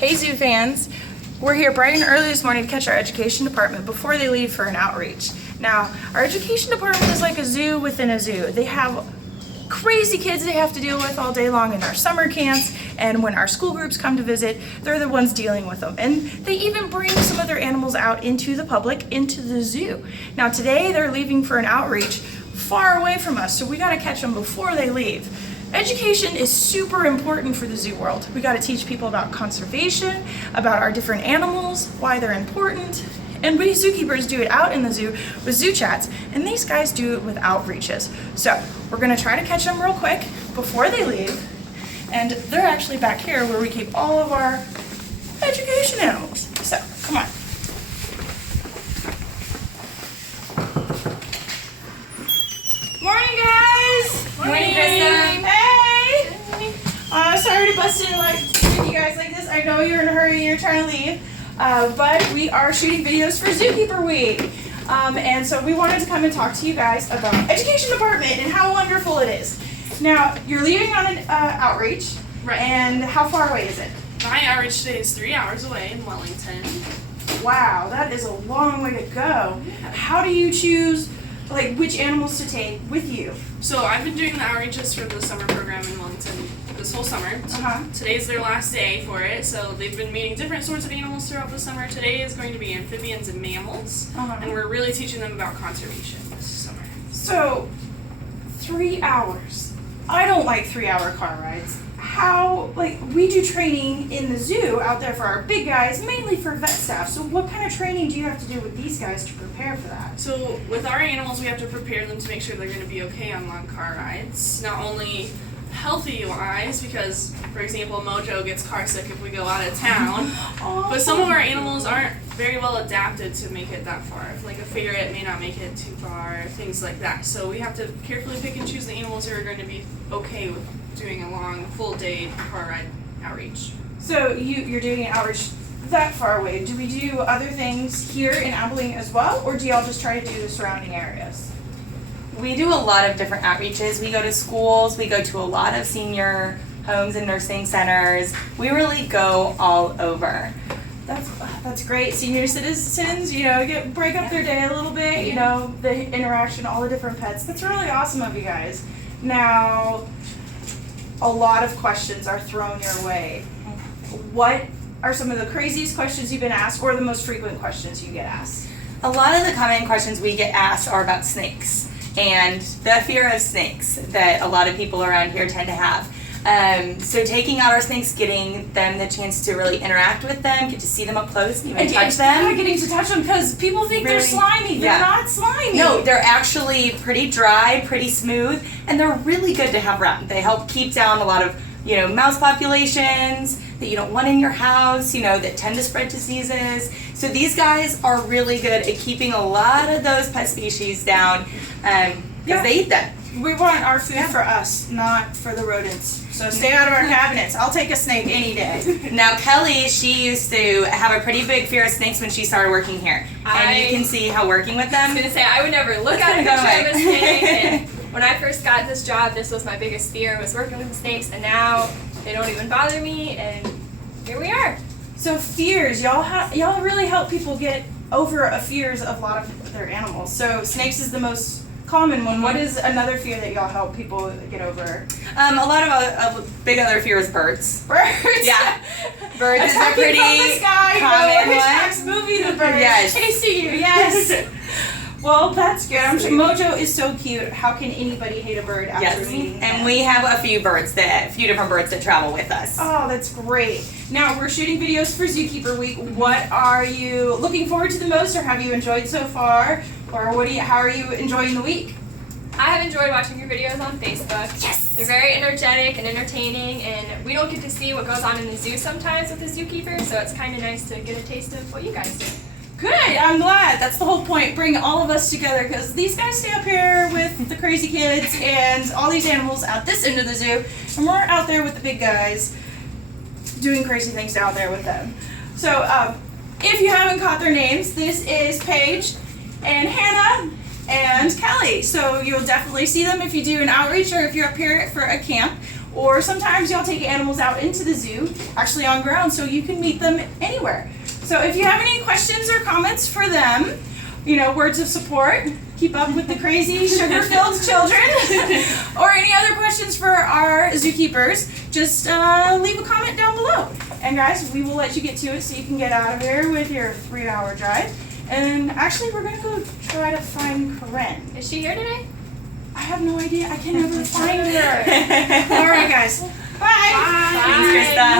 Hey Zoo fans, we're here bright and early this morning to catch our education department before they leave for an outreach. Now, our education department is like a zoo within a zoo. They have crazy kids they have to deal with all day long in our summer camps, and when our school groups come to visit, they're the ones dealing with them. And they even bring some of their animals out into the public, into the zoo. Now today they're leaving for an outreach far away from us, so we gotta catch them before they leave. Education is super important for the zoo world. We got to teach people about conservation, about our different animals, why they're important. And we zookeepers do it out in the zoo with zoo chats, and these guys do it with outreaches. So we're going to try to catch them real quick before they leave. And they're actually back here where we keep all of our education animals. So come on. Morning, guys. Morning, Krista. Hey. Sorry to bust in like you guys like this. I know you're in a hurry and you're trying to leave, but we are shooting videos for Zookeeper Week, and so we wanted to come and talk to you guys about education department and how wonderful it is. Now you're leaving on an outreach, Right. And how far away is it? My outreach today is 3 hours away in Wellington. Wow, that is a long way to go. How do you choose like which animals to take with you? So I've been doing the outreaches for the summer program in Wellington this whole summer. Today's their last day for it, so they've been meeting different sorts of animals throughout the summer. Today is going to be amphibians and mammals, and we're really teaching them about conservation this summer. So, 3 hours. I don't like 3-hour car rides. How, we do training in the zoo out there for our big guys, mainly for vet staff. So what kind of training do you have to do with these guys to prepare for that? So with our animals, we have to prepare them to make sure they're going to be okay on long car rides. Not only healthy-wise, because, for example, Mojo gets car sick if we go out of town, but some of our animals aren't very well adapted to make it that far. Like a ferret may not make it too far, things like that. So we have to carefully pick and choose the animals who are going to be okay with doing a long, full-day car ride outreach. So you're doing an outreach that far away. Do we do other things here in Abilene as well, or do y'all just try to do the surrounding areas? We do a lot of different outreaches. We go to schools, we go to a lot of senior homes and nursing centers. We really go all over. That's great. Senior citizens, break up their day a little bit, the interaction, all the different pets. That's really awesome of you guys. Now, a lot of questions are thrown your way. What are some of the craziest questions you've been asked, or the most frequent questions you get asked? A lot of the common questions we get asked are about snakes and the fear of snakes that a lot of people around here tend to have. So taking out our snakes, getting them the chance to really interact with them, get to see them up close, even touch them. Yeah, getting to touch them, because people think they're slimy. They're not slimy. No, they're actually pretty dry, pretty smooth, and they're really good to have around. They help keep down a lot of, mouse populations that you don't want in your house, that tend to spread diseases. So these guys are really good at keeping a lot of those pet species down because they eat them. We want our food for us, not for the rodents. So stay out of our cabinets. I'll take a snake any day. Now Kelly, she used to have a pretty big fear of snakes when she started working here. And you can see how working with them. I was going to say, I would never look at a picture of a snake. And when I first got this job, this was my biggest fear, was working with the snakes. And now they don't even bother me. And here we are. So fears, y'all really help people get over a fears of a lot of their animals. So snakes is the most common one. What is another fear that y'all help people get over? A lot of a big other fear is birds. Birds? Yeah. Birds is a Attacking pretty from the sky, common one. Hitchcock's movie, The Birds. Yes. Chasing you, yes. Well, that's good. I'm sure Mojo is so cute. How can anybody hate a bird after meeting him? And we have a few different birds that travel with us. Oh, that's great. Now, we're shooting videos for Zookeeper Week. What are you looking forward to the most, or have you enjoyed so far? Or how are you enjoying the week? I have enjoyed watching your videos on Facebook. Yes! They're very energetic and entertaining, and we don't get to see what goes on in the zoo sometimes with the zookeeper, so it's kind of nice to get a taste of what you guys do. Good, I'm glad. That's the whole point. Bring all of us together, because these guys stay up here with the crazy kids and all these animals out this end of the zoo, and we're out there with the big guys doing crazy things down there with them. So, if you haven't caught their names, this is Paige and Hannah and Kelly. So you'll definitely see them if you do an outreach or if you're up here for a camp. or sometimes y'all take animals out into the zoo, actually on ground, so you can meet them anywhere. So if you have any questions or comments for them, words of support, keep up with the crazy sugar-filled children, or any other questions for our zookeepers, just leave a comment down below. And guys, we will let you get to it so you can get out of here with your 3-hour drive. And actually, we're gonna go try to find Corinne. Is she here today? I have no idea. I can never find her. All right, guys. Bye. Bye. Thanks, Krista.